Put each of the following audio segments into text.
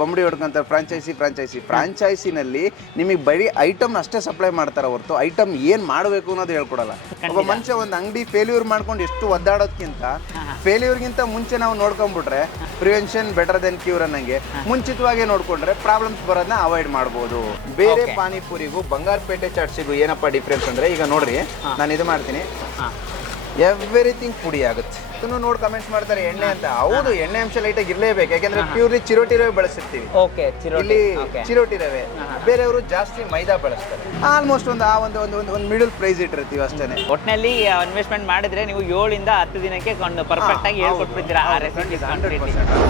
ಬೊಂಬಡಿ ಹೊಡ್ಕೊಂತಾರೆ ಫ್ರಾಂಚೈಸಿನಲ್ಲಿ ನಿಮಗೆ ಬರೀ ಐಟಮ್ ಅಷ್ಟೇ ಸಪ್ಲೈ ಮಾಡ್ತಾರೆ ಹೊರತು ಐಟಮ್ ಏನು ಮಾಡಬೇಕು ಅನ್ನೋದು ಹೇಳ್ಕೊಡಲ್ಲ. ಒಬ್ಬ ಮನುಷ್ಯ ಒಂದು ಅಂಗಡಿ ಫೇಲ್ಯೂರ್ ಮಾಡ್ಕೊಂಡು ಎಷ್ಟು ಒದ್ದಾಡೋದ್ಕಿಂತ ಫೇಲ್ಯೂರ್ಗಿಂತ ಮುಂಚೆ ನಾವು ನೋಡ್ಕೊಂಡ್ಬಿಟ್ರೆ ಪ್ರಿವೆನ್ಷನ್ ಬೆಟರ್ ದೆನ್ ಕ್ಯೂರ್ ಅನ್ನಂಗೆ ಮುಂಚಿತವಾಗಿ ನೋಡ್ಕೊಂಡ್ರೆ ಪ್ರಾಬ್ಲಮ್ಸ್ ಬರೋದನ್ನ ಅವಾಯ್ಡ್ ಮಾಡ್ಬೋದು. ಬೇರೆ ಪಾನಿಪುರಿಗೂ ಬಂಗಾರಪೇಟೆ ಚಾಟ್ಸಿಗೂ ಏನಪ್ಪ ಡಿಫ್ರೆನ್ಸ್ ಅಂದ್ರೆ, ಈಗ ನೋಡ್ರಿ ನಾನು ಇದು ಮಾಡ್ತೀನಿ, ಎವ್ರಿಥಿಂಗ್ ಪುಡಿ ಆಗುತ್ತೆ. ಇದನ್ನು ನೋಡಿ ಕಮೆಂಟ್ಸ್ ಮಾಡ್ತಾರೆ ಎಣ್ಣೆ ಅಂತ. ಹೌದು, ಎಣ್ಣೆ ಅಂಶ ಲೈಟಾಗಿ ಇರಲೇಬೇಕು, ಯಾಕಂದ್ರೆ ಪ್ಯೂರ್ಲಿ ಚಿರೋಟಿ ರವೆ ಬಳಸಿರ್ತೀವಿ. ಇಲ್ಲಿ ಚಿರೋಟಿ ರವೆ, ಬೇರೆಯವರು ಜಾಸ್ತಿ ಮೈದಾ ಬಳಸ್ತಾರೆ. ಆಲ್ಮೋಸ್ಟ್ ಒಂದು ಮಿಡಲ್ ಪ್ರೈಸ್ ಇಟ್ಟಿರ್ತೀವಿ ಅಷ್ಟೇನೆ. ಒಟ್ಟಿನಲ್ಲಿ ಇನ್ವೆಸ್ಟ್ಮೆಂಟ್ ಮಾಡಿದ್ರೆ ನೀವು 7 ಇಂದ 10 ದಿನಕ್ಕೆ ಪರ್ಫೆಕ್ಟ್ ಆಗಿ ಹೇಳ್ಕೊಟ್ಬಿಡ್ತೀರಾ ಆ recipe. 100%.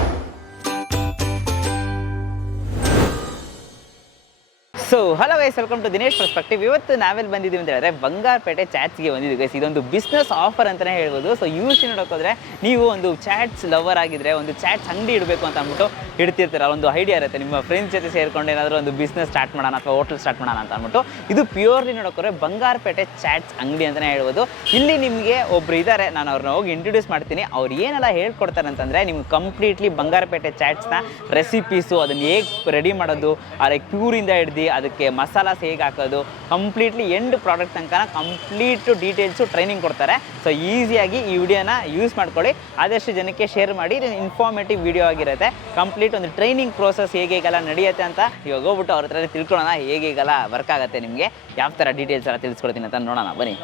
So hello guys, welcome to Dinesh perspective. ಇವತ್ತು ನಾವೆಲ್ಲಿ ಬಂದಿದ್ದೀವಿ ಅಂತ ಹೇಳಿದ್ರೆ ಬಂಗಾರಪೇಟೆ ಚಾಟ್ಸ್ಗೆ ಬಂದಿದ್ದೀವಿ ಗೈಸ್. ಇದೊಂದು ಬಿಸ್ನೆಸ್ ಆಫರ್ ಅಂತಲೇ ಹೇಳ್ಬೋದು. ಸೊ ಯೂಸ್ ನೋಡೋಕೋದ್ರೆ ನೀವು ಒಂದು ಚಾಟ್ಸ್ ಲವರ್ ಆಗಿದ್ರೆ ಒಂದು ಚಾಟ್ಸ್ ಅಂಗಡಿ ಇಡಬೇಕು ಅಂತ ಅಂದ್ಬಿಟ್ಟು ಇಡ್ತಿರ್ತೀರ, ಒಂದು ಐಡಿಯಾ ಇರುತ್ತೆ ನಿಮ್ಮ ಫ್ರೆಂಡ್ಸ್ ಜೊತೆ ಸೇರ್ಕೊಂಡು ಏನಾದರೂ ಒಂದು ಬಿಸ್ನೆಸ್ ಸ್ಟಾರ್ಟ್ ಮಾಡೋಣ ಅಥವಾ ಹೋಟೆಲ್ ಸ್ಟಾರ್ಟ್ ಮಾಡೋಣ ಅಂತ ಅಂದ್ಬಿಟ್ಟು. ಇದು ಪ್ಯೂರ್ಲಿ ನೋಡೋಕೋದ್ರೆ ಬಂಗಾರಪೇಟೆ ಚಾಟ್ಸ್ ಅಂಗಡಿ ಅಂತಲೇ ಹೇಳ್ಬೋದು. ಇಲ್ಲಿ ನಿಮಗೆ ಒಬ್ರು ಇದ್ದಾರೆ, ನಾನು ಅವ್ರನ್ನ ಹೋಗಿ ಇಂಟ್ರೊಡ್ಯೂಸ್ ಮಾಡ್ತೀನಿ. ಅವ್ರು ಏನೆಲ್ಲ ಹೇಳ್ಕೊಡ್ತಾರೆ ಅಂತಂದರೆ, ನಿಮ್ಗೆ ಕಂಪ್ಲೀಟ್ಲಿ ಬಂಗಾರಪೇಟೆ ಚಾಟ್ಸ್ನ ರೆಸಿಪೀಸು, ಅದನ್ನು ಹೇಗೆ ರೆಡಿ ಮಾಡೋದು, ಅದಕ್ಕೆ ಪ್ಯೂರಿಂದ ಹಿಡ್ದು ಅದಕ್ಕೆ ಮಸಾಲಾಸ್ ಹೇಗೆ ಹಾಕೋದು, ಕಂಪ್ಲೀಟ್ಲಿ ಎಂಡ್ ಪ್ರಾಡಕ್ಟ್ ತನಕ ಕಂಪ್ಲೀಟ್ ಡೀಟೇಲ್ಸು ಟ್ರೈನಿಂಗ್ ಕೊಡ್ತಾರೆ. ಸೊ ಈಸಿಯಾಗಿ ಈ ವಿಡಿಯೋನ ಯೂಸ್ ಮಾಡ್ಕೊಳ್ಳಿ, ಆದಷ್ಟು ಜನಕ್ಕೆ ಶೇರ್ ಮಾಡಿ. ಇದು ಇನ್ಫಾರ್ಮೇಟಿವ್ ವಿಡಿಯೋ ಆಗಿರುತ್ತೆ. ಕಂಪ್ಲೀಟ್ ಒಂದು ಟ್ರೈನಿಂಗ್ ಪ್ರೋಸೆಸ್ ಹೇಗೆಲ್ಲ ನಡೆಯುತ್ತೆ ಅಂತ ಇವಾಗ ಹೋಗ್ಬಿಟ್ಟು ಅವ್ರ ಹತ್ರ ತಿಳ್ಕೊಳ್ಳೋಣ. ಹೇಗೆಲ್ಲ ವರ್ಕ್ ಆಗುತ್ತೆ, ನಿಮಗೆ ಯಾವ ಥರ ಡೀಟೇಲ್ಸ್ ಎಲ್ಲ ತಿಳಿಸ್ಕೊಡ್ತೀನಿ ಅಂತ ನೋಡೋಣ ಬನ್ನಿ.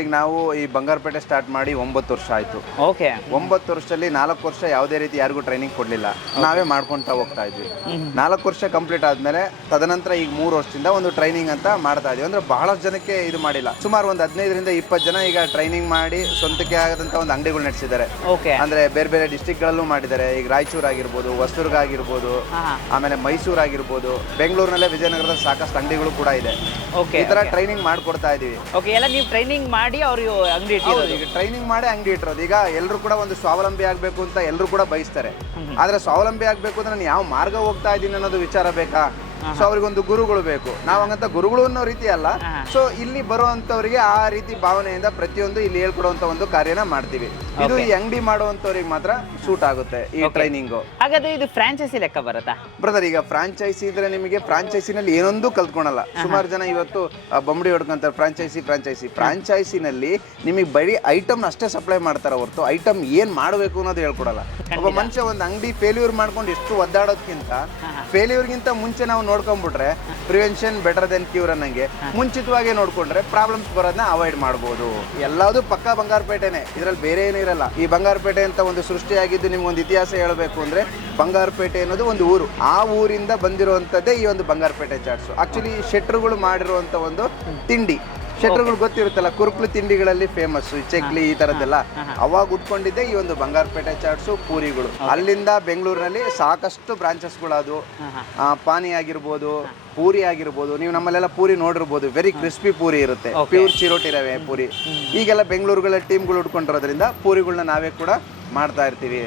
ಈಗ ನಾವು ಈ ಬಂಗಾರಪೇಟೆ ಸ್ಟಾರ್ಟ್ ಮಾಡಿ 9 ವರ್ಷ ಆಯ್ತು. ಓಕೆ. 9 ವರ್ಷದಲ್ಲಿ 4 ವರ್ಷ ಯಾವುದೇ ರೀತಿ ಯಾರಿಗೂ ಟ್ರೈನಿಂಗ್ ಕೊಡ್ಲಿಲ್ಲ, ನಾವೇ ಮಾಡ್ಕೊಂತ ಹೋಗ್ತಾ ಇದ್ವಿ. 4 ವರ್ಷ ಕಂಪ್ಲೀಟ್ ಆದ್ಮೇಲೆ ತದನಂತರ ಈಗ 3 ವರ್ಷದಿಂದ ಒಂದು ಟ್ರೈನಿಂಗ್ ಅಂತ ಮಾಡ್ತಾ ಇದೀವಿ. ಅಂದ್ರೆ ಬಹಳಷ್ಟು ಜನಕ್ಕೆ ಇದು ಮಾಡಿಲ್ಲ, ಸುಮಾರು ಒಂದು 15ರಿಂದ 20 ಜನ ಈಗ ಟ್ರೈನಿಂಗ್ ಮಾಡಿ ಸ್ವಂತಕ್ಕೆ ಆಗದಂತ ಒಂದು ಅಂಗಡಿಗಳು ನಡೆಸಿದ್ದಾರೆ. ಅಂದ್ರೆ ಬೇರೆ ಬೇರೆ ಡಿಸ್ಟ್ರಿಕ್ಟ್ ಗಳಲ್ಲೂ ಮಾಡಿದ್ದಾರೆ. ಈಗ ರಾಯಚೂರು ಆಗಿರ್ಬೋದು, ಹೊಸದುರ್ಗ ಆಗಿರ್ಬೋದು, ಆಮೇಲೆ ಮೈಸೂರು ಆಗಿರ್ಬೋದು, ಬೆಂಗಳೂರಿನಲ್ಲೇ ವಿಜಯನಗರದ ಸಾಕಷ್ಟು ಅಂಗಡಿಗಳು ಕೂಡ ಇದೆ. ಈ ತರ ಟ್ರೈನಿಂಗ್ ಮಾಡ್ಕೊಡ್ತಾ ಇದೀವಿ. ನೀವು ಟ್ರೈನಿಂಗ್ ಮಾಡಿ ಅವ್ರಿಗೆ ಅಂಗಡಿ ಇಟ್ಟಿರೋದು, ಈಗ ಟ್ರೈನಿಂಗ್ ಮಾಡಿ ಅಂಗಡಿ ಇಟ್ಟಿರೋದು. ಈಗ ಎಲ್ಲರೂ ಕೂಡ ಒಂದು ಸ್ವಾವಲಂಬಿ ಆಗ್ಬೇಕು ಅಂತ ಎಲ್ಲರೂ ಕೂಡ ಬಯಸ್ತಾರೆ. ಆದ್ರೆ ಸ್ವಾವಲಂಬಿ ಆಗ್ಬೇಕು ಅಂದ್ರೆ ನಾನು ಯಾವ ಮಾರ್ಗ ಹೋಗ್ತಾ ಇದ್ದೀನಿ ಅನ್ನೋದು ವಿಚಾರ ಬೇಕಾ? ಸೊ ಅವ್ರಿಗೊಂದು ಗುರುಗಳು ಬೇಕು. ನಾವ್ ಹಂಗಂತ ಗುರುಗಳು ಅನ್ನೋ ರೀತಿ ಅಲ್ಲ. ಸೊ ಇಲ್ಲಿ ಬರುವಂತವ್ರಿಗೆ ಆ ರೀತಿ ಭಾವನೆಯಿಂದ ಪ್ರತಿಯೊಂದು ಇಲ್ಲಿ ಹೇಳ್ಕೊಡುವಂತ ಒಂದು ಕಾರ್ಯನ ಮಾಡ್ತೀವಿ. ಇದು ಈ ಅಂಗಡಿ ಮಾಡುವಂತವ್ರಿಗೆ ಮಾತ್ರ ಸೂಟ್ ಆಗುತ್ತೆ ಈ ಟ್ರೈನಿಂಗ್. ಹಾಗಾದ್ರೆ ಇದು ಫ್ರಾಂಚೈಸಿ ಲೆಕ್ಕ ಬರುತ್ತಾ ಬ್ರದರ್? ಈಗ ಫ್ರಾಂಚೈಸಿ ಇದ್ರೆ ನಿಮಗೆ ಫ್ರಾಂಚೈಸಿನಲ್ಲಿ ಏನೊಂದು ಕಲ್ತ್ಕೊಳಲ್ಲ. ಸುಮಾರು ಜನ ಇವತ್ತು ಬೊಂಬಡಿ ಹೊಡ್ಕೊಂತಾರೆ ಫ್ರಾಂಚೈಸಿನಲ್ಲಿ ನಿಮಗೆ ಬರೀ ಐಟಮ್ ಅಷ್ಟೇ ಸಪ್ಲೈ ಮಾಡ್ತಾರೆ ಹೊರತು ಐಟಮ್ ಏನ್ ಮಾಡಬೇಕು ಅನ್ನೋದು ಹೇಳ್ಕೊಡಲ್ಲ. ಒಬ್ಬ ಮನುಷ್ಯ ಒಂದು ಅಂಗಡಿ ಫೇಲ್ಯೂರ್ ಮಾಡ್ಕೊಂಡು ಎಷ್ಟು ಒದ್ದಾಡೋದ್ಕಿಂತ ಫೇಲ್ಯೂರ್ಗಿಂತ ಮುಂಚೆ ನಾವು ನೋಡ್ಕೊಂಡ್ಬಿಟ್ರೆ ಪ್ರಿವೆನ್ಷನ್ ಬೆಟರ್ ದೆನ್ ಕ್ಯೂರ್ ಅನ್ನಂಗೆ ಮುಂಚಿತವಾಗಿ ನೋಡ್ಕೊಂಡ್ರೆ ಪ್ರಾಬ್ಲಮ್ಸ್ ಬರೋದನ್ನ ಅವಾಯ್ಡ್ ಮಾಡ್ಬೋದು. ಎಲ್ಲಾವುದು ಪಕ್ಕಾ ಬಂಗಾರಪೇಟೆನೆ, ಇದ್ರಲ್ಲಿ ಬೇರೆ ಏನೂ ಇರಲ್ಲ. ಈ ಬಂಗಾರಪೇಟೆ ಅಂತ ಒಂದು ಸೃಷ್ಟಿಯಾಗಿದ್ದು ನಿಮ್ಗೊಂದು ಇತಿಹಾಸ ಹೇಳಬೇಕು ಅಂದ್ರೆ, ಬಂಗಾರಪೇಟೆ ಅನ್ನೋದು ಒಂದು ಊರು, ಆ ಊರಿಂದ ಬಂದಿರುವಂತದ್ದೇ ಈ ಒಂದು ಬಂಗಾರಪೇಟೆ ಚಾಟ್ಸ್. ಆಕ್ಚುಲಿ ಶೆಟ್ರುಗಳು ಮಾಡಿರುವಂತ ಒಂದು ತಿಂಡಿ, ಶೆಟ್ರುಗಳು ಗೊತ್ತಿರುತ್ತಲ್ಲ, ಕುರುಕ್ಲು ತಿಂಡಿಗಳಲ್ಲಿ ಫೇಮಸ್ ಚಕ್ಲಿ ಈ ತರದ್ದೆಲ್ಲ, ಅವಾಗ ಉಟ್ಕೊಂಡಿದ್ದೆ ಈ ಒಂದು ಬಂಗಾರಪೇಟೆ ಚಾಟ್ಸು, ಪೂರಿಗಳು. ಅಲ್ಲಿಂದ ಬೆಂಗಳೂರಿನಲ್ಲಿ ಸಾಕಷ್ಟು ಬ್ರಾಂಚಸ್ಗಳದು. ಪಾನಿ ಆಗಿರ್ಬೋದು, ಪೂರಿ ಆಗಿರ್ಬೋದು. ನೀವು ನಮ್ಮಲ್ಲೆಲ್ಲ ಪೂರಿ ನೋಡಿರ್ಬೋದು, ವೆರಿ ಕ್ರಿಸ್ಪಿ ಪೂರಿ ಇರುತ್ತೆ, ಪ್ಯೂರ್ ಚಿರೋಟಿ ರವೆ ಪೂರಿ. ಈಗೆಲ್ಲ ಬೆಂಗಳೂರುಗಳ ಟೀಮ್ಗಳು ಉಟ್ಕೊಂಡಿರೋದ್ರಿಂದ ಪೂರಿಗಳನ್ನ ನಾವೇ ಕೂಡ ಮಾಡ್ತಾ ಇರ್ತೀವಿ.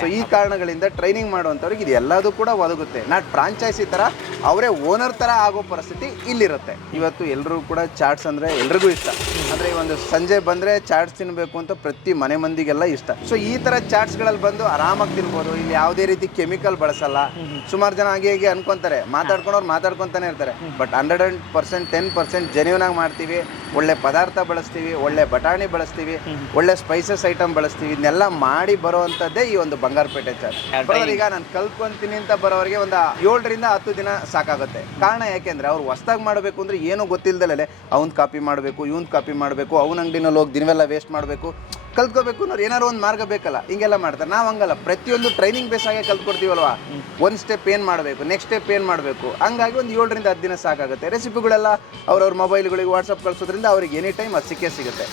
ಸೊ ಈ ಕಾರಣಗಳಿಂದ ಟ್ರೈನಿಂಗ್ ಮಾಡುವಂತವ್ರಿಗೆ ಇದು ಎಲ್ಲದೂ ಕೂಡ ಒದಗುತ್ತೆ. ನಾಟ್ ಫ್ರಾಂಚೈಸಿ ತರ ಅವರೇ ಓನರ್ ತರ ಆಗೋ ಪರಿಸ್ಥಿತಿ ಇಲ್ಲಿರುತ್ತೆ. ಇವತ್ತು ಎಲ್ಲರೂ ಕೂಡ ಚಾಟ್ಸ್ ಅಂದ್ರೆ ಎಲ್ರಿಗೂ ಇಷ್ಟ. ಅಂದ್ರೆ ಒಂದು ಸಂಜೆ ಬಂದ್ರೆ ಚಾಟ್ಸ್ ತಿನ್ಬೇಕು ಅಂತ ಪ್ರತಿ ಮನೆ ಮಂದಿಗೆಲ್ಲ ಇಷ್ಟ. ಸೊ ಈ ತರ ಚಾಟ್ಸ್ ಗಳಲ್ಲಿ ಬಂದು ಆರಾಮಾಗಿ ತಿನ್ಬೋದು. ಇಲ್ಲಿ ಯಾವುದೇ ರೀತಿ ಕೆಮಿಕಲ್ ಬಳಸಲ್ಲ. ಸುಮಾರು ಜನ ಹಾಗೆ ಹೀಗೆ ಅನ್ಕೊಂತಾರೆ, ಮಾತಾಡ್ಕೊಂಡವ್ರು ಮಾತಾಡ್ಕೊಂತಾನೆ ಇರ್ತಾರೆ. ಬಟ್ 100% 10% ಜೆನ್ಯೂನ್ ಆಗಿ ಮಾಡ್ತೀವಿ. ಒಳ್ಳೆ ಪದಾರ್ಥ ಬಳಸ್ತೀವಿ, ಒಳ್ಳೆ ಬಟಾಣಿ ಬಳಸ್ತೀವಿ, ಒಳ್ಳೆ ಸ್ಪೈಸಸ್ ಐಟಮ್ ಬಳಸ್ತೀವಿ. ಇದನ್ನೆಲ್ಲ ಮಾಡಿ ಬರುವಂತದ್ದೇ ಈ ಒಂದು ಬಂಗಾರಪೇಟೆ ಚಾಟ್. ಈಗ ನಾನು ಕಲ್ತ್ಕೊಂತೀನಿ ಅಂತ ಬರೋರಿಗೆ ಒಂದು 7ರಿಂದ 10 ದಿನ ಸಾಕಾಗುತ್ತೆ. ಕಾರಣ ಯಾಕೆಂದ್ರೆ ಅವ್ರು ಹೊಸದಾಗಿ ಮಾಡಬೇಕು ಅಂದ್ರೆ ಏನು ಗೊತ್ತಿಲ್ದಲೇ ಅವ್ನ್ ಕಾಪಿ ಮಾಡಬೇಕು, ಇವ್ನ್ ಕಾಪಿ ಮಾಡಬೇಕು, ಅವ್ನ ಅಂಗಡಿನಲ್ಲಿ ಹೋಗಿ ದಿನವೆಲ್ಲ ವೇಸ್ಟ್ ಮಾಡಬೇಕು. ಕಲ್ತ್ಕೋಬೇಕು ಅನ್ನೋರು ಏನಾರು ಒಂದು ಮಾರ್ಗ ಬೇಕಲ್ಲ, ಹಿಂಗೆಲ್ಲ ಮಾಡ್ತಾರೆ. ನಾವು ಹಂಗಲ್ಲ, ಪ್ರತಿಯೊಂದು ಟ್ರೈನಿಂಗ್ ಬೇಸ್ ಆಗಿ ಕಲ್ತ್ಕೊಡ್ತೀವಲ್ವಾ. ಒಂದು ಸ್ಟೆಪ್ ಏನು ಮಾಡಬೇಕು, ನೆಕ್ಸ್ಟ್ ಸ್ಟೆಪ್ ಏನು ಮಾಡಬೇಕು, ಹಂಗಾಗಿ ಒಂದು 7ರಿಂದ 10 ದಿನ ಸಾಕಾಗುತ್ತೆ. ರೆಸಿಪಿಗಳೆಲ್ಲ ಅವ್ರವ್ರ ಮೊಬೈಲ್ಗಳಿಗೆ ವಾಟ್ಸಪ್ ಕಳಿಸೋದ್ರಿಂದ ಅವ್ರಿಗೆ ಎನಿ ಟೈಮ್ ಅದು ಸಿಕ್ಕೇ.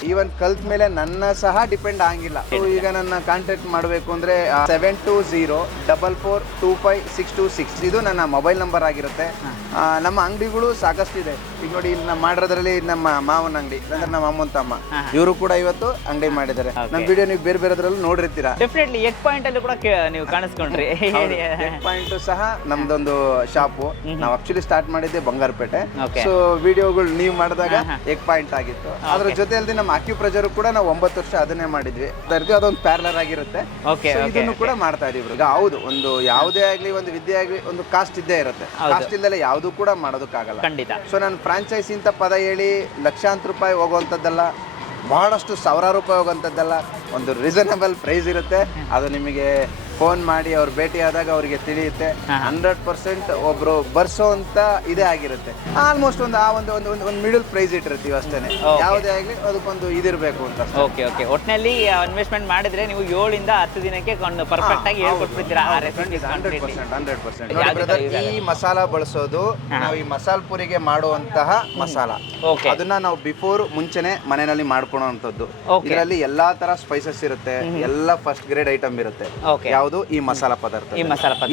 ಈವನ್ ಕಲ್ತ ಮೇಲೆ ನನ್ನ ಸಹ ಡಿಪೆಂಡ್ ಆಗಿಲ್ಲ. ಈಗ ನನ್ನ ಕಾಂಟ್ಯಾಕ್ಟ್ ಮಾಡಬೇಕು ಅಂದ್ರೆ 72044252626 ಇದು ನನ್ನ ಮೊಬೈಲ್ ನಂಬರ್ ಆಗಿರುತ್ತೆ. ನಮ್ಮ ಅಂಗಡಿಗಳು ಸಾಕಷ್ಟು ಇದೆ. ಈಗ ನೋಡಿ ಇಲ್ಲಿ ನಾವು ಮಾಡಿರೋದ್ರಲ್ಲಿ ನಮ್ಮ ಮಾವನ ಅಂಗಡಿ ಅಂದ್ರೆ ನಮ್ಮ ಅಮ್ಮನ ತಮ್ಮ ಇವರು ಕೂಡ ಇವತ್ತು ಅಂಗಡಿ ಮಾಡಿದ್ದಾರೆ. ನಮ್ಮ ವಿಡಿಯೋ ನೀವು ಬೇರೆ ಬೇರೆದ್ರಲ್ಲೂ ನೋಡಿರ್ತೀರಾ. ಡೆಫಿನೆಟ್ಲಿ ಎಗ್ ಪಾಯಿಂಟ್ ಅಲ್ಲಿ ಕೂಡ ನೀವು ಕಾಣಿಸ್ಕೊಂಡ್ರಿ. ಎಗ್ ಪಾಯಿಂಟ್ ಸಹ ನಮ್ದೊಂದು ಶಾಪು. ನಾವು ಆಕ್ಚುಲಿ ಸ್ಟಾರ್ಟ್ ಮಾಡಿದ್ದೆ ಬಂಗಾರಪೇಟೆ. Okay. ಸೊ ವಿಡಿಯೋಗಳು ನೀವು ಮಾಡಿದಾಗ ಎಗ್ ಪಾಯಿಂಟ್ ಆಗಿತ್ತು. ಅದ್ರ ಜೊತೆಯಲ್ಲಿ ನಮ್ಮ ಅಕ್ಯುಪ್ರೆಷರ್ ಕೂಡ ನಾವು 9 ವರ್ಷ ಅದನ್ನೇ ಮಾಡಿದ್ವಿ. ಅದೊಂದು ಪ್ಯಾರಲರ್ ಆಗಿರುತ್ತೆ. So ಇದನ್ನು ಕೂಡ ಮಾಡ್ತಾ ಇದೀವಿ. ಈಗ ಹೌದು, ಒಂದು ಯಾವುದೇ ಆಗ್ಲಿ ಒಂದು ವಿದ್ಯೆ ಆಗ್ಲಿ ಒಂದು ಕಾಸ್ಟ್ ಇದ್ದೇ ಇರುತ್ತೆ. ಕಾಸ್ಟ್ ಇಲ್ದಲೆ ಯಾವ್ದು ಕೂಡ ಮಾಡೋದಕ್ಕಾಗಲ್ಲ. ಖಂಡಿತ. ಸೊ ನಾನು ಫ್ರಾಂಚೈಸಿ ಅಂತ ಪದ ಹೇಳಿ ಲಕ್ಷಾಂತರ ರೂಪಾಯಿ ಹೋಗುವಂಥದ್ದಲ್ಲ, ಬಹಳಷ್ಟು ಸಾವಿರಾರು ರೂಪಾಯಿ ಹೋಗುವಂಥದ್ದಲ್ಲ. ಒಂದು ರೀಸನಬಲ್ ಪ್ರೈಸ್ ಇರುತ್ತೆ. ಅದು ನಿಮಗೆ ಫೋನ್ ಮಾಡಿ ಅವ್ರು ಭೇಟಿ ಆದಾಗ ಅವರಿಗೆ ತಿಳಿಯುತ್ತೆ. 100% ಒಬ್ರು ಬರ್ಸೋ ಅಂತ ಇದೇ ಆಗಿರುತ್ತೆ. ಆಲ್ಮೋಸ್ಟ್ ಒಂದು ಮಿಡಲ್ ಪ್ರೈಸ್ ಇಟ್ಟಿರ್ತೀವಿ ಅಷ್ಟೇನೆ. ಯಾವುದೇ ಆಗಲಿ ಅದಕ್ಕೊಂದು ಇದಿರಬೇಕು ಅಂತ. Okay okay. ಒಟ್ಟಿನಲ್ಲಿ ಇನ್ವೆಸ್ಟ್ಮೆಂಟ್ ಮಾಡಿದ್ರೆ ನೀವು 7 ಇಂದ 10 ದಿನಕ್ಕೆ ಪರ್ಫೆಕ್ಟ್ ಆಗಿ ಹೇಳ್ಕೊಟ್ಬಿಡ್ತೀರಾ ಆ ರೆಸಿಪಿ. 100%. ಈ ಮಸಾಲ ಬಳಸೋದು ನಾವು ಈ ಮಸಾಲ ಪುರಿಗೆ ಮಾಡುವಂತಹ ಮಸಾಲ. ಅದನ್ನ ನಾವು ಮುಂಚೆನೆ ಮನೆಯಲ್ಲಿ ಮಾಡ್ಕೊಳ್ಳುವಂಥದ್ದು. ಇದರಲ್ಲಿ ಎಲ್ಲಾ ತರ ಸ್ಪೈಸಸ್ ಇರುತ್ತೆ, ಎಲ್ಲ ಫಸ್ಟ್ ಗ್ರೇಡ್ ಐಟಮ್ ಇರುತ್ತೆ. ಯಾವುದು ಈ ಮಸಾಲ ಪದಾರ್ಥ.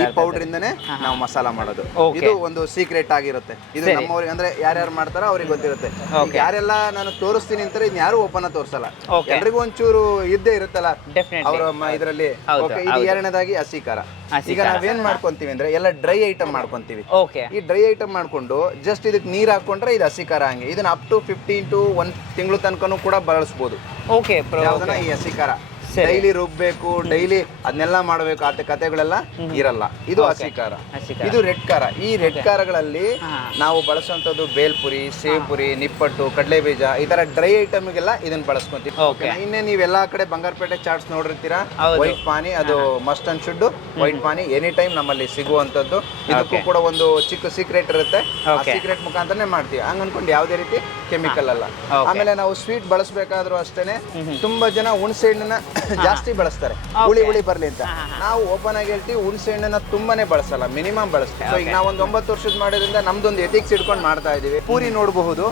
ಈ ಪೌಡರ್ ಇಂದನೇ ನಾವು ಮಸಾಲ ಮಾಡೋದು. ಇದು ಒಂದು ಸೀಕ್ರೆಟ್ ಆಗಿರುತ್ತೆ. ಇದು ನಮ್ಮವ್ರಿಗೆ ಅಂದ್ರೆ ಯಾರ್ಯಾರು ಮಾಡ್ತಾರೋ ಅವ್ರಿಗೆ ಗೊತ್ತಿರುತ್ತೆ. ಯಾರೆಲ್ಲ ನಾನು ತೋರಿಸ್ತೀನಿ ಅಂತಾರೆ ಯಾರು ಓಪನ್ ತೋರಿಸಲ್ಲ. ಎಲ್ರಿಗೂ ಒಂಚೂರು ಇದ್ದೇ ಇರುತ್ತಲ್ಲ ಅವರ ಇದರಲ್ಲಿ. ಇದು ಎರಡನೇದಾಗಿ ಹಸಿ ಖಾರ. ಈಗ ನಾವೇನ್ ಮಾಡ್ಕೊಂತೀವಿ ಅಂದ್ರೆ ಎಲ್ಲ ಡ್ರೈ ಐಟಮ್ ಮಾಡ್ಕೊಂತೀವಿ. ಈ ಡ್ರೈ ಐಟಮ್ ಮಾಡ್ಕೊಂಡು ಜಸ್ಟ್ ಇದಕ್ಕೆ ನೀರ್ ಹಾಕೊಂಡ್ರೆ ಇದು ಹಸಿ ಖಾರ. ಹಂಗೆ ಇದನ್ನ ಅಪ್ ಟು 15 to 1 ತಿಂಗಳು ತನಕನೂ ಕೂಡ ಬಳಸಬಹುದು. ಈ ಹಸಿ ಖಾರ ಡೈಲಿ ರುಬ್ಬೇಕು, ಡೈಲಿ ಅದನ್ನೆಲ್ಲ ಮಾಡಬೇಕು, ಕತೆಗಳೆಲ್ಲ ಇರಲ್ಲ. ಇದು ಹಸಿ ಖಾರ. ಇದು ರೆಡ್ ಖಾರ. ಈ ರೆಡ್ ಖಾರಗಳಲ್ಲಿ ನಾವು ಬಳಸುವಂತದ್ದು ಬೇಲ್ಪುರಿ, ಸೇವ್ ಪುರಿ, ನಿಪ್ಪಟ್ಟು, ಕಡಲೆ ಬೀಜ, ಈ ತರ ಡ್ರೈ ಐಟಮ್ಗೆಲ್ಲ ಇದನ್ನ ಬಳಸ್ಕೊಂತೀವಿ. ಇನ್ನೇ ನೀವೆಲ್ಲಾ ಕಡೆ ಬಂಗಾರಪೇಟೆ ಚಾಟ್ಸ್ ನೋಡಿರ್ತೀರಾ. ವೈಟ್ ಪಾನಿ ಅದು must and should. White pani any time ನಮ್ಮಲ್ಲಿ ಸಿಗುವಂತದ್ದು. ಇದಕ್ಕೂ ಕೂಡ ಒಂದು ಚಿಕ್ಕ ಸೀಕ್ರೆಟ್ ಇರುತ್ತೆ. ಆ ಸೀಕ್ರೆಟ್ ಮುಖಾಂತರನೇ ಮಾಡ್ತೀವಿ. ಹಂಗ ಅನ್ಕೊಂಡು ಯಾವುದೇ ರೀತಿ ಕೆಮಿಕಲ್ ಅಲ್ಲ. ಆಮೇಲೆ ನಾವು ಸ್ವೀಟ್ ಬಳಸಬೇಕಾದ್ರೂ ಅಷ್ಟೇನೆ ತುಂಬಾ ಜನ ಹುಣಸೆ ಹಣ್ಣನ್ನ ಜಾಸ್ತಿ ಬಳಸ್ತಾರೆ, ಹುಳಿ ಬರ್ಲಿ ಅಂತ. ನಾವು ಓಪನ್ ಆಗಿ ಹೇಳ್ತೀವಿ, ಹುಣಸೆ ಹಣ್ಣನ್ನ ತುಂಬಾನೇ ಬಳಸಲ್ಲ, ಮಿನಿಮಮ್ ಬಳಸ್ತೀವಿ. ಸೊ ಈಗ ನಾವು ಒಂದು 9 ವರ್ಷದ ಮಾಡೋದ್ರಿಂದ ನಮ್ದೊಂದು ಎಥಿಕ್ಸ್ ಇಟ್ಕೊಂಡು ಮಾಡ್ತಾ ಇದೀವಿ. ಪೂರಿ ನೋಡಬಹುದು.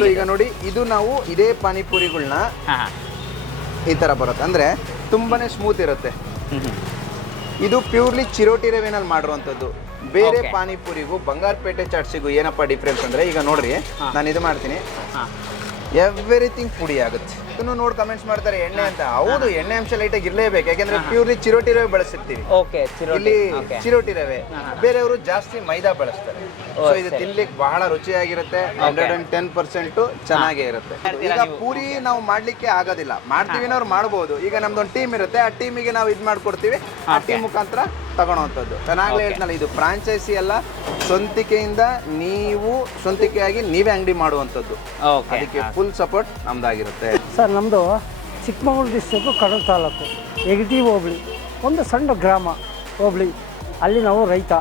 ಸೊ ಈಗ ನೋಡಿ, ಇದು ನಾವು ಇದೇ ಪಾನಿಪುರಿಗಳನ್ನ ಈ ತರ ಬರುತ್ತೆ, ಅಂದ್ರೆ ತುಂಬಾನೇ ಸ್ಮೂತ್ ಇರುತ್ತೆ. ಇದು ಪ್ಯೂರ್ಲಿ ಚಿರೋಟಿ ರವೆನಲ್ಲಿ ಮಾಡಿರುವಂತದ್ದು. ಬೇರೆ ಪಾನಿಪುರಿಗೂ ಬಂಗಾರಪೇಟೆ ಚಾಟ್ಸಿಗೂ ಏನಪ್ಪಾ ಡಿಫ್ರೆನ್ಸ್ ಅಂದ್ರೆ, ಈಗ ನೋಡ್ರಿ ನಾನು ಇದು ಮಾಡ್ತೀನಿ, ಎವ್ರಿಥಿಂಗ್ ಪುಡಿ ಆಗುತ್ತೆ. ಇದನ್ನು ನೋಡಿ ಕಮೆಂಟ್ಸ್ ಮಾಡ್ತಾರೆ ಎಣ್ಣೆ ಅಂತ. ಹೌದು, ಎಣ್ಣೆ ಅಂಶ ಲೈಟಾಗಿ ಇರಲೇಬೇಕು, ಯಾಕಂದ್ರೆ ಪ್ಯೂರ್ಲಿ ಚಿರೋಟಿ ರವೆ ಬಳಸಿರ್ತೀವಿ. ಇಲ್ಲಿ ಚಿರೋಟಿ ರವೆ. ಬೇರೆಯವರು ಜಾಸ್ತಿ ಮೈದಾ ಬಳಸ್ತಾರೆ. ಸೊ ಇದು ತಿನ್ಲಿಕ್ಕೆ ಬಹಳ ರುಚಿಯಾಗಿರುತ್ತೆ. 110% ಚೆನ್ನಾಗೇ ಇರುತ್ತೆ. ಈಗ ಪೂರಿ ನಾವು ಮಾಡ್ಲಿಕ್ಕೆ ಆಗೋದಿಲ್ಲ, ಮಾಡ್ತೀವಿ ಅವ್ರು ಮಾಡ್ಬೋದು. ಈಗ ನಮ್ದೊಂದು ಟೀಮ್ ಇರುತ್ತೆ, ಆ ಟೀಮಿಗೆ ನಾವು ಇದು ಮಾಡ್ಕೊಡ್ತೀವಿ. ಆ ಟೀಮ್ ಮುಖಾಂತರ ತಗೊಳೋವಂಥದ್ದು. ಚೆನ್ನಾಗ್ಲೇ ಹೇಳ್ತಾನಲ್ಲ, ಇದು ಫ್ರಾಂಚೈಸಿ ಅಲ್ಲ, ಸ್ವಂತಿಕೆಯಿಂದ ಸ್ವಂತಿಕೆಯಾಗಿ ನೀವೇ ಅಂಗಡಿ ಮಾಡುವಂಥದ್ದು. ಅದಕ್ಕೆ ಫುಲ್ ಸಪೋರ್ಟ್ ನಮ್ದಾಗಿರುತ್ತೆ. ಸರ್, ನಮ್ಮದು ಚಿಕ್ಕಮಗಳೂರು ಡಿಸ್ಟ್ರಿಕ್ಕು ಕಡೂರು ತಾಲೂಕು, ಯಗಟಿ ಹೋಬಳಿ, ಒಂದು ಸಣ್ಣ ಗ್ರಾಮ ಹೋಬಳಿ. ಅಲ್ಲಿ ನಾವು ರೈತ.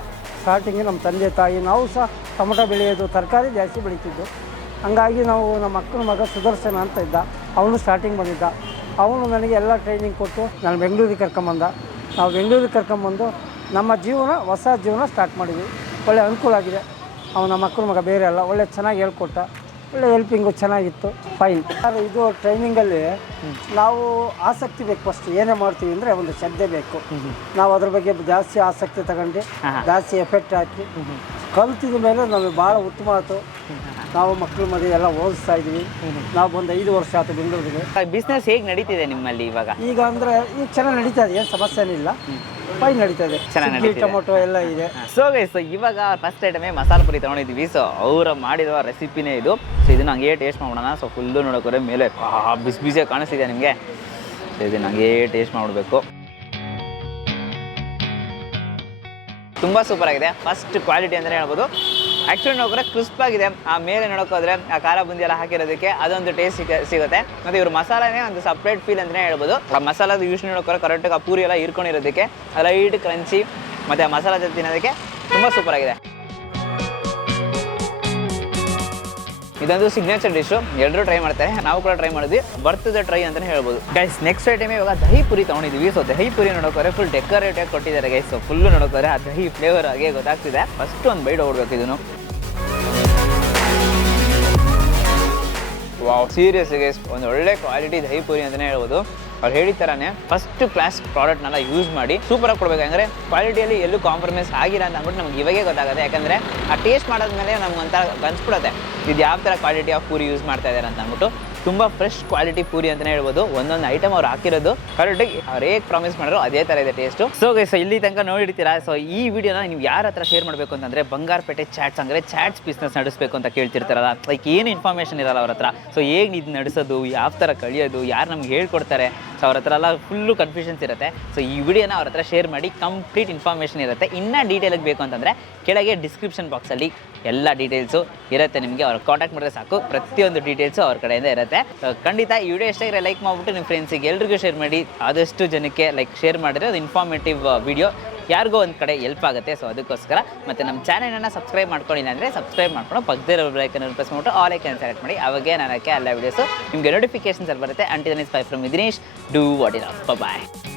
ಸ್ಟಾರ್ಟಿಂಗ್ಗೆ ನಮ್ಮ ತಂದೆ ತಾಯಿ ನಾವು ಸಹ ಟೊಮೊಟೊ ಬೆಳೆಯೋದು, ತರಕಾರಿ ಜಾಸ್ತಿ ಬೆಳೀತಿದ್ದು. ಹಂಗಾಗಿ ನಾವು ನಮ್ಮ ಅಕ್ಕನ ಮಗ ಸುದರ್ಶನ ಅಂತ ಇದ್ದ, ಅವನು ಸ್ಟಾರ್ಟಿಂಗ್ ಬಂದಿದ್ದ. ಅವನು ನನಗೆ ಎಲ್ಲ ಟ್ರೈನಿಂಗ್ ಕೊಟ್ಟು ನಾನು ಬೆಂಗಳೂರಿಗೆ ಕರ್ಕೊಂಬಂದ. ನಾವು ಬೆಂಗಳೂರಿಗೆ ಕರ್ಕೊಂಬಂದು ನಮ್ಮ ಹೊಸ ಜೀವನ ಸ್ಟಾರ್ಟ್ ಮಾಡಿದ್ವಿ. ಒಳ್ಳೆ ಅನುಕೂಲ ಆಗಿದೆ. ಅವನು ನಮ್ಮ ಅಕ್ಕನ ಮಗ ಬೇರೆ ಅಲ್ಲ, ಒಳ್ಳೆ ಚೆನ್ನಾಗಿ ಹೇಳ್ಕೊಟ್ಟ. ಒಳ್ಳೆ ಹೆಲ್ಪಿಂಗು ಚೆನ್ನಾಗಿತ್ತು. ಫೈನ್. ಇದು ಟ್ರೈನಿಂಗಲ್ಲಿ ನಾವು ಆಸಕ್ತಿ ಬೇಕು. ಫಸ್ಟ್ ಏನೇ ಮಾಡ್ತೀವಿ ಅಂದರೆ ಒಂದು ಶ್ರದ್ಧೆ ಬೇಕು. ನಾವು ಅದ್ರ ಬಗ್ಗೆ ಜಾಸ್ತಿ ಆಸಕ್ತಿ ತಗೊಂಡು ಜಾಸ್ತಿ ಎಫೆಕ್ಟ್ ಹಾಕಿ ಕಲ್ತಿದ ಮೇಲೆ ನಮಗೆ ಭಾಳ ಉತ್ತಮ ಆಯಿತು. ನಾವು ಮಕ್ಕಳು ಮದುವೆ ಎಲ್ಲ ಓದಿಸ್ತಾ ಇದ್ವಿ. ನಾವು ಬಂದು 5 ವರ್ಷ ಆಯ್ತು ಬೆಂಗಳೂರಿಗೆ. ಬಿಸ್ನೆಸ್ ಹೇಗೆ ನಡೀತಿದೆ ನಿಮ್ಮಲ್ಲಿ ಇವಾಗ? ಈಗ ಅಂದರೆ ಈಗ ಚೆನ್ನಾಗಿ ನಡೀತಾ ಇದೆ, ಏನು ಸಮಸ್ಯೆನೇ ಇಲ್ಲ. ಫೈನ್ ನಡೀತಾ ಇದೆ. ಟೊಮೊಟೊ ಎಲ್ಲ ಇದೆ. ಸೊ ಗೈಸ್, ಇವಾಗ ಫಸ್ಟ್ ಐಟಮೇ ಮಸಾಲ ಪುರಿ ತೊಗೊಂಡಿದ್ವಿ. ಸೊ ಅವ್ರು ಮಾಡಿದ ರೆಸಿಪಿನೇ ಇದು. ಸೊ ಇದನ್ನು ಹಂಗೆ ಟೇಸ್ಟ್ ಮಾಡೋಣ. ಸೊ ಫುಲ್ಲು ನೋಡೋಕೆ ಮೇಲೆ ಬಿಸಿಯಾಗಿ ಕಾಣಿಸ್ತಿದೆ ನಿಮಗೆ. ಸೊ ಇದನ್ನು ಹಂಗೆ ಟೇಸ್ಟ್ ಮಾಡಬೇಕು. ತುಂಬ ಸೂಪರ್ ಆಗಿದೆ. ಫಸ್ಟ್ ಕ್ವಾಲಿಟಿ ಅಂತಲೇ ಹೇಳ್ಬೋದು. ಆ್ಯಕ್ಚುಲಿ ನೋಡಿದ್ರೆ ಕ್ರಿಸ್ಪ್ ಆಗಿದೆ. ಆ ಮೇಲೆ ನೋಡೋಕೋದ್ರೆ ಆ ಖಾರ ಬುಂದಿ ಎಲ್ಲ ಹಾಕಿರೋದಕ್ಕೆ ಅದೊಂದು ಟೇಸ್ಟ್ ಸಿಗುತ್ತೆ. ಮತ್ತು ಇವ್ರ ಮಸಾಲಾನೇ ಒಂದು ಸಪ್ರೇಟ್ ಫೀಲ್ ಅಂತಲೇ ಹೇಳ್ಬೋದು. ಆ ಮಸಾಲದ ಯೂಸ್ ನೋಡೋಕೋದ್ರೆ ಕರೆಕ್ಟಾಗಿ ಆ ಪೂರಿ ಎಲ್ಲ ಇರ್ಕೊಂಡಿರೋದಕ್ಕೆ ಲೈಟ್ ಕ್ರಂಚಿ ಮತ್ತು ಆ ಮಸಾಲ ಜೊತೆ ತಿನ್ನೋದಕ್ಕೆ ತುಂಬ ಸೂಪರ್ ಆಗಿದೆ. ಇದೊಂದು ಸಿಗ್ನೇಚರ್ ಡಿಶು. ಎಲ್ಲರೂ ಟ್ರೈ ಮಾಡ್ತಾರೆ, ನಾವು ಕೂಡ ಟ್ರೈ ಮಾಡಿದ್ವಿ. ಬರ್ತದೆ ಟ್ರೈ ಅಂತಲೇ ಹೇಳ್ಬೋದು. ಗೈಸ್, ನೆಕ್ಸ್ಟ್ ಐಟಮ್ ಇವಾಗ ದಹಿ ಪುರಿ ತೊಗೊಂಡಿದ್ವಿ. ಸೊ ದಹಿ ಪುರಿ ನೋಡೋಕೋರೆ ಫುಲ್ ಡೆಕೋರೇಟಿವ್ ಕೊಟ್ಟಿದ್ದಾರೆ ಗೈಸ್. ಸೊ ಫುಲ್ಲು ನೋಡೋಕೋರೆ ಆ ದಹಿ ಫ್ಲೇವರ್ ಹಾಗೆ ಗೊತ್ತಾಗ್ತಿದೆ. ಫಸ್ಟ್ ಒಂದು ಬೈಟ್ ಹೋಗ್ಬೇಕು ಇದನ್ನು. ವಾವ್, ಸೀರಿಯಸ್ ಗೈಸ್, ಒಂದು ಒಳ್ಳೆ ಕ್ವಾಲಿಟಿ ದಹಿ ಪುರಿ ಅಂತಲೇ ಹೇಳ್ಬೋದು. ಅವ್ರು ಹೇಳಿದ ಥರನೇ ಫಸ್ಟ್ ಕ್ಲಾಸ್ ಪ್ರಾಡಕ್ಟ್ನೆಲ್ಲ ಯೂಸ್ ಮಾಡಿ ಸೂಪರಾಗಿ ಕೊಡಬೇಕು. ಅಂದರೆ ಕ್ವಾಲಿಟಿಯಲ್ಲಿ ಎಲ್ಲೂ ಕಾಂಪ್ರಮೈಸ್ ಆಗಿಲ್ಲ ಅಂತ ಅಂದ್ಬಿಟ್ಟು ನಮ್ಗೆ ಇವಾಗೇ ಗೊತ್ತಾಗುತ್ತೆ. ಯಾಕಂದರೆ ಆ ಟೇಸ್ಟ್ ಮಾಡೋದ್ಮೇಲೆ ನಮ್ಗೆ ಒಂಥರ ಅನ್ಸ್ಬಿಡುತ್ತೆ ಇದು ಯಾವ ಥರ ಕ್ವಾಲಿಟಿ ಆಫ್ ಪೂರಿ ಯೂಸ್ ಮಾಡ್ತಾ ಇದ್ದಾರೆ ಅಂತ ಅಂದ್ಬಿಟ್ಟು. ತುಂಬ ಫ್ರೆಶ್ ಕ್ವಾಲಿಟಿ ಪೂರಿ ಅಂತಲೇ ಹೇಳ್ಬೋದು. ಒಂದೊಂದು ಐಟಮ್ ಅವ್ರು ಹಾಕಿರೋದು ಕರೆಕ್ಟಾಗಿ ಅವ್ರು ಹೇಗೆ ಪ್ರಾಮಿಸ್ ಮಾಡಿದ್ರು ಅದೇ ಥರ ಇದೆ ಟೇಸ್ಟು. ಸೊ ಗೈಸ್ ಇಲ್ಲಿ ತನಕ ನೋಡಿರ್ತೀರಾ. ಸೊ ಈ ವಿಡಿಯೋನ ನೀವು ಯಾರ ಹತ್ರ ಶೇರ್ ಮಾಡಬೇಕು ಅಂತಂದರೆ ಬಂಗಾರಪೇಟೆ ಚಾಟ್ಸ್ ಅಂದರೆ ಚಾಟ್ಸ್ ಬಿಸ್ನೆಸ್ ನಡೆಸಬೇಕು ಅಂತ ಕೇಳ್ತಿರ್ತಾರಲ್ಲ, ಲೈಕ್ ಏನು ಇನ್ಫಾರ್ಮೇಷನ್ ಇರಲ್ಲ ಅವ್ರ ಹತ್ರ. ಸೊ ಹೇಗೆ ಇದು ನಡೆಸೋದು, ಯಾವ ಥರ ಕಳಿಯೋದು, ಯಾರು ನಮ್ಗೆ ಹೇಳ್ಕೊಡ್ತಾರೆ, ಸೊ ಅವ್ರ ಹತ್ರ ಎಲ್ಲ ಫುಲ್ಲು ಕನ್ಫ್ಯೂಷನ್ಸ್ ಇರುತ್ತೆ. ಸೊ ಈ ವಿಡಿಯೋನ ಅವ್ರ ಹತ್ರ ಶೇರ್ ಮಾಡಿ ಕಂಪ್ಲೀಟ್ ಇನ್ಫಾರ್ಮೇಷನ್ ಇರುತ್ತೆ. ಇನ್ನೂ ಡೀಟೇಲಾಗಿ ಬೇಕು ಅಂತಂದರೆ ಕೆಳಗೆ ಡಿಸ್ಕ್ರಿಪ್ಷನ್ ಬಾಕ್ಸಲ್ಲಿ ಎಲ್ಲ ಡೀಟೇಲ್ಸು ಇರುತ್ತೆ. ನಿಮಗೆ ಅವ್ರು ಕಾಂಟ್ಯಾಕ್ಟ್ ಮಾಡಿದ್ರೆ ಸಾಕು, ಪ್ರತಿಯೊಂದು ಡೀಟೇಲ್ಸು ಅವ್ರ ಕಡೆಯಿಂದ ಇರುತ್ತೆ. ಖಂಡಿತ ಈ ವಿಡಿಯೋ ಎಷ್ಟಾಗಿದ್ರೆ ಲೈಕ್ ಮಾಡಿಬಿಟ್ಟು ನಿಮ್ಮ ಫ್ರೆಂಡ್ಸಿಗೆ ಎಲ್ರಿಗೂ ಶೇರ್ ಮಾಡಿ. ಆದಷ್ಟು ಜನಕ್ಕೆ ಲೈಕ್ ಶೇರ್ ಮಾಡಿದ್ರೆ ಅದು ಇನ್ಫಾರ್ಮೇಟಿವ್ ವಿಡಿಯೋ ಯಾರಿಗೋ ಒಂದು ಕಡೆ ಹೆಲ್ಪ್ ಆಗುತ್ತೆ. ಸೊ ಅದಕ್ಕೋಸ್ಕರ ಮತ್ತು ನಮ್ಮ ಚಾನಲನ್ನು ಸಬ್ಸ್ಕ್ರೈಬ್ ಮಾಡ್ಕೊಂಡಿಲ್ಲ ಅಂದರೆ ಸಬ್ಸ್ಕ್ರೈಬ್ ಮಾಡ್ಕೊಂಡು ಪಕ್ಕದಲ್ಲಿರೋ ಬೆಲ್ ಪ್ರೆಸ್ ಮಾಡಿಬಿಟ್ಟು ಆಲ್ ಐಕನ್ ಸೆಲೆಕ್ಟ್ ಮಾಡಿ. ಅವಾಗೇ ನನಗೆ ಎಲ್ಲ ವೀಡಿಯೋಸು ನಿಮಗೆ ನೋಟಿಫಿಕೇಶನ್ಸ್ ಅಲ್ಲಿ ಬರುತ್ತೆ. Until then it's bye from Dinesh. Do what is love. Bye.